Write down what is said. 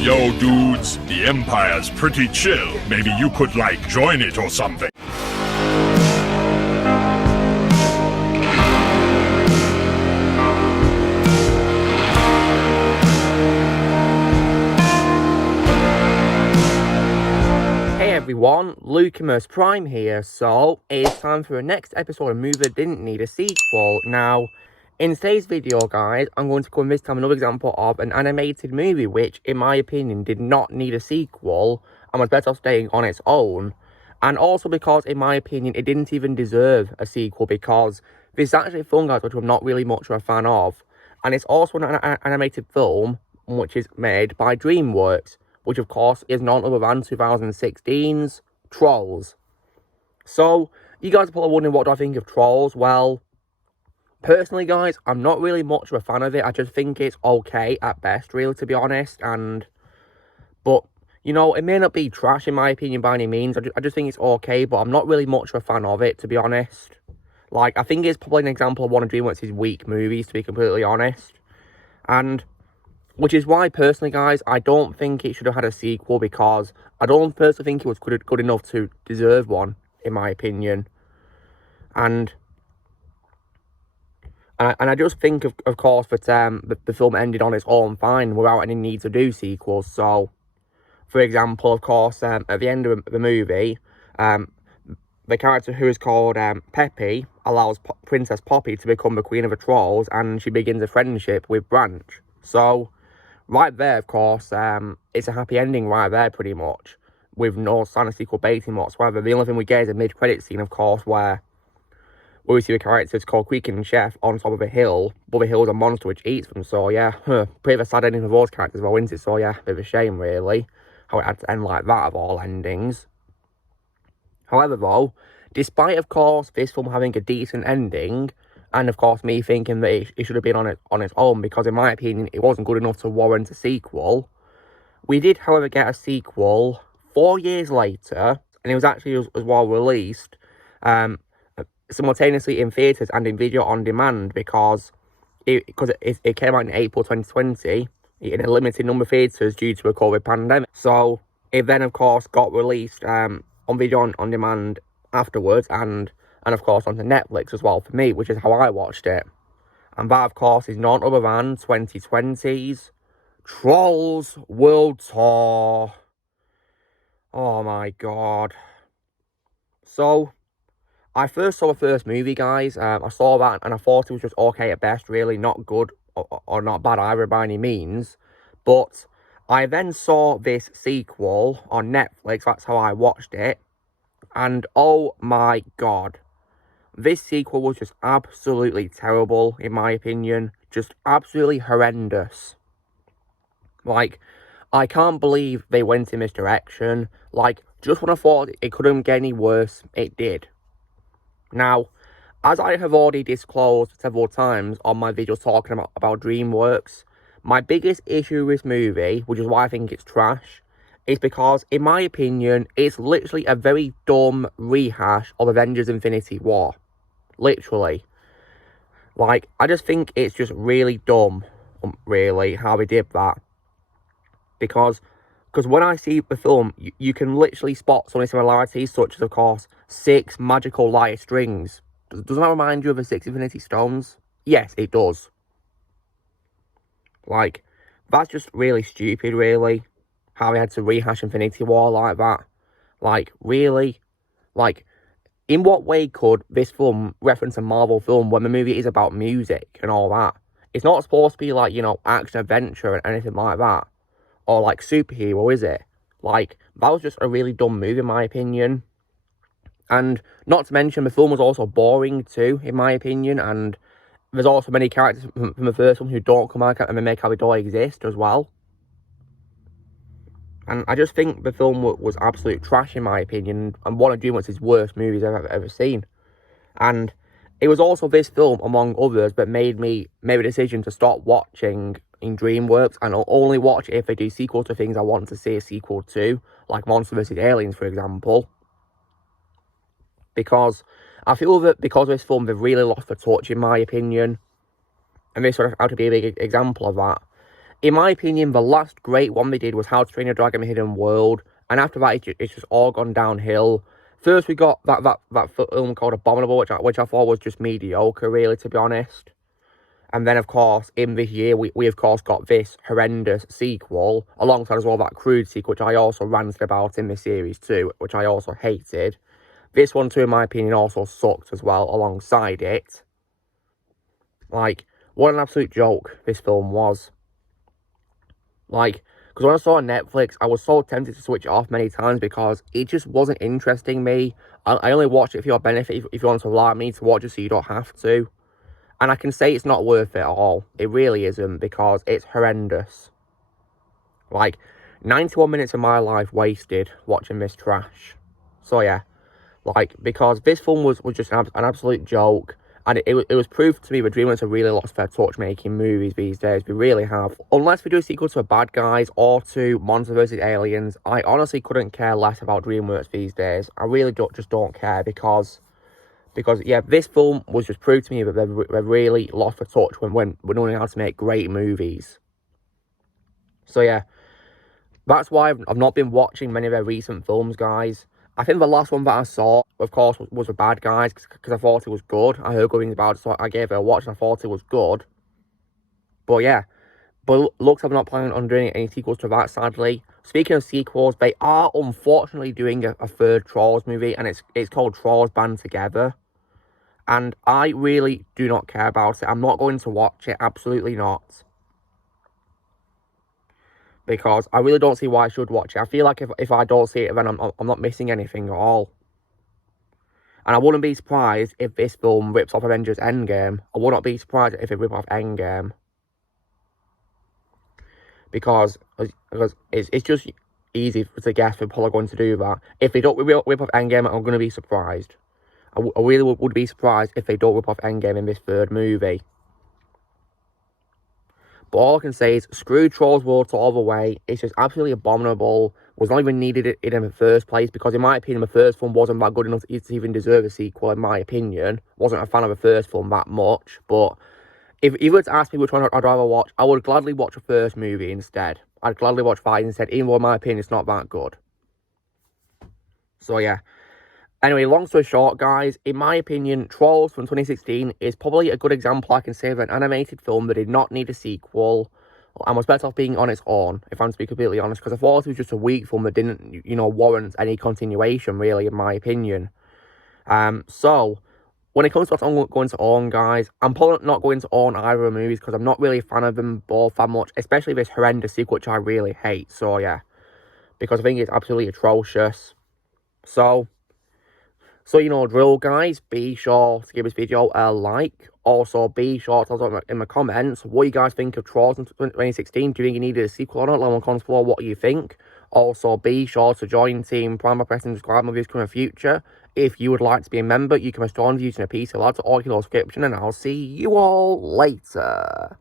Yo, dudes, the Empire's pretty chill. Maybe you could, like, join it or something. Hey everyone, Lucimus Prime here. So, it's time for the next episode of Movie That Didn't Need a Sequel. Now, in today's video, guys, I'm going to cover this time another example of an animated movie which, in my opinion, did not need a sequel and was better off staying on its own. And also because, in my opinion, it didn't even deserve a sequel because this is actually a film, guys, which I'm not really much of a fan of. And it's also an animated film which is made by DreamWorks, which of course is none other than 2016's Trolls. So, you guys are probably wondering, what do I think of Trolls? Well, personally, guys, I'm not really much of a fan of it. I just think it's okay at best, really, to be honest. But, you know, it may not be trash, in my opinion, by any means. I just think it's okay, but I'm not really much of a fan of it, to be honest. Like, I think it's probably an example of one of DreamWorks' weak movies, to be completely honest. And which is why, personally, guys, I don't think it should have had a sequel, because I don't personally think it was good enough to deserve one, in my opinion. And I just think, of course, that the film ended on its own fine, without any need to do sequels. So, for example, of course, at the end of the movie, the character who is called Peppy allows Princess Poppy to become the Queen of the Trolls, and she begins a friendship with Branch. So, right there, of course, it's a happy ending right there, pretty much, with no sign of sequel baiting whatsoever. The only thing we get is a mid-credit scene, of course, where we see the characters called Quick and Chef on top of a hill, but the hill's a monster which eats them. So, yeah, pretty of a sad ending for those characters, well, isn't it? So, yeah, bit of a shame, really, how it had to end like that, of all endings. However, though, despite, of course, this film having a decent ending, and, of course, me thinking that it should have been on its own, because, in my opinion, it wasn't good enough to warrant a sequel, we did, however, get a sequel 4 years later, and it was actually as well released simultaneously in theatres and in video on demand, because it came out in April 2020 in a limited number of theatres due to a COVID pandemic. So it then, of course, got released on video on demand afterwards, and of course onto Netflix as well for me, which is how I watched it. And that, of course, is none other than 2020's Trolls World Tour. Oh my god. So, I first saw the first movie, guys. I saw that and I thought it was just okay at best, really. Not good or not bad either by any means. But I then saw this sequel on Netflix. That's how I watched it. And oh my god. This sequel was just absolutely terrible, in my opinion. Just absolutely horrendous. Like, I can't believe they went in this direction. Like, just when I thought it couldn't get any worse, it did. Now, as I have already disclosed several times on my videos talking about DreamWorks, my biggest issue with this movie, which is why I think it's trash, is because, in my opinion, it's literally a very dumb rehash of Avengers Infinity War. Literally. Like, I just think it's just really dumb, really, how they did that. Because when I see the film, you can literally spot so many similarities, such as, of course, 6 magical light strings. Doesn't that remind you of the 6 Infinity Stones? Yes, it does. Like, that's just really stupid, really, how they had to rehash Infinity War like that. Like, really? Like, in what way could this film reference a Marvel film when the movie is about music and all that? It's not supposed to be, like, you know, action-adventure and anything like that. Or, like, superhero, is it? Like, that was just a really dumb movie, in my opinion. And not to mention, the film was also boring, too, in my opinion. And there's also many characters from the first one who don't come out and make how they don't exist as well. And I just think the film was absolute trash, in my opinion. And one of DreamWorks' worst movies I've ever seen. And it was also this film, among others, that made me make a decision to stop watching in DreamWorks, and I'll only watch it if they do sequels to things I want to see a sequel to, like Monster vs. Aliens, for example. Because I feel that because of this film, they've really lost the touch, in my opinion. And this sort of had to be a big example of that. in my opinion, the last great one they did was How to Train Your Dragon Hidden World. And after that, it's just all gone downhill. First, we got that film called Abominable, which I thought was just mediocre, really, to be honest. And then, of course, in this year, we of course got this horrendous sequel, alongside as well that crude sequel, which I also ranted about in this series too, which I also hated. This one too, in my opinion, also sucked as well, alongside it. Like, what an absolute joke this film was. Like, because when I saw it on Netflix, I was so tempted to switch it off many times because it just wasn't interesting me. I only watched it for your benefit, if you want to allow me to watch it so you don't have to. And I can say it's not worth it at all. It really isn't, because it's horrendous. Like, 91 minutes of my life wasted watching this trash. So yeah, like, because this film was just an absolute joke. And it was proved to me that DreamWorks have really lost their touch making movies these days. We really have. Unless we do a sequel to Bad Guys or to Monsters vs. Aliens, I honestly couldn't care less about DreamWorks these days. I really just don't care, because yeah, this film was just proved to me that they've really lost the touch when knowing how to make great movies. So yeah, that's why I've not been watching many of their recent films, guys. I think the last one that I saw, of course, was The Bad Guys, because I thought it was good. I heard good things about it, so I gave it a watch and I thought it was good. But yeah, but looks like I'm not planning on doing any sequels to that, sadly. Speaking of sequels, they are unfortunately doing a third Trolls movie, and it's called Trolls Band Together. And I really do not care about it. I'm not going to watch it, absolutely not. Because I really don't see why I should watch it. I feel like if I don't see it, then I'm not missing anything at all. And I wouldn't be surprised if this film rips off Avengers Endgame. I would not be surprised if it rips off Endgame. Because it's just easy to guess they're probably going to do that. If they don't rip off Endgame, I'm going to be surprised. I really would be surprised if they don't rip off Endgame in this third movie. But all I can say is, screw Trolls World all the way. It's just absolutely abominable. Was not even needed in the first place, because in my opinion, the first film wasn't that good enough to even deserve a sequel, in my opinion. Wasn't a fan of the first film that much. But if you were to ask me which one I'd rather watch, I would gladly watch the first movie instead. I'd gladly watch Fight instead, even though in my opinion it's not that good. So yeah. Anyway, long story short, guys, in my opinion, Trolls from 2016 is probably a good example, I can say, of an animated film that did not need a sequel and was better off being on its own, if I'm to be completely honest, because I thought it was just a weak film that didn't, warrant any continuation, really, in my opinion. So, when it comes to what I'm going to own, guys, I'm probably not going to own either of the movies, because I'm not really a fan of them both that much, especially this horrendous sequel, which I really hate. So, yeah, because I think it's absolutely atrocious. So, drill, guys, be sure to give this video a like. Also, be sure to tell us in the comments what you guys think of Trolls in 2016. Do you think you needed a sequel or not? Let me know in the comments below what you think. Also, be sure to join Team Prime by pressing subscribe. My videos come in the future. If you would like to be a member, you can restore using a PC or your subscription, and I'll see you all later.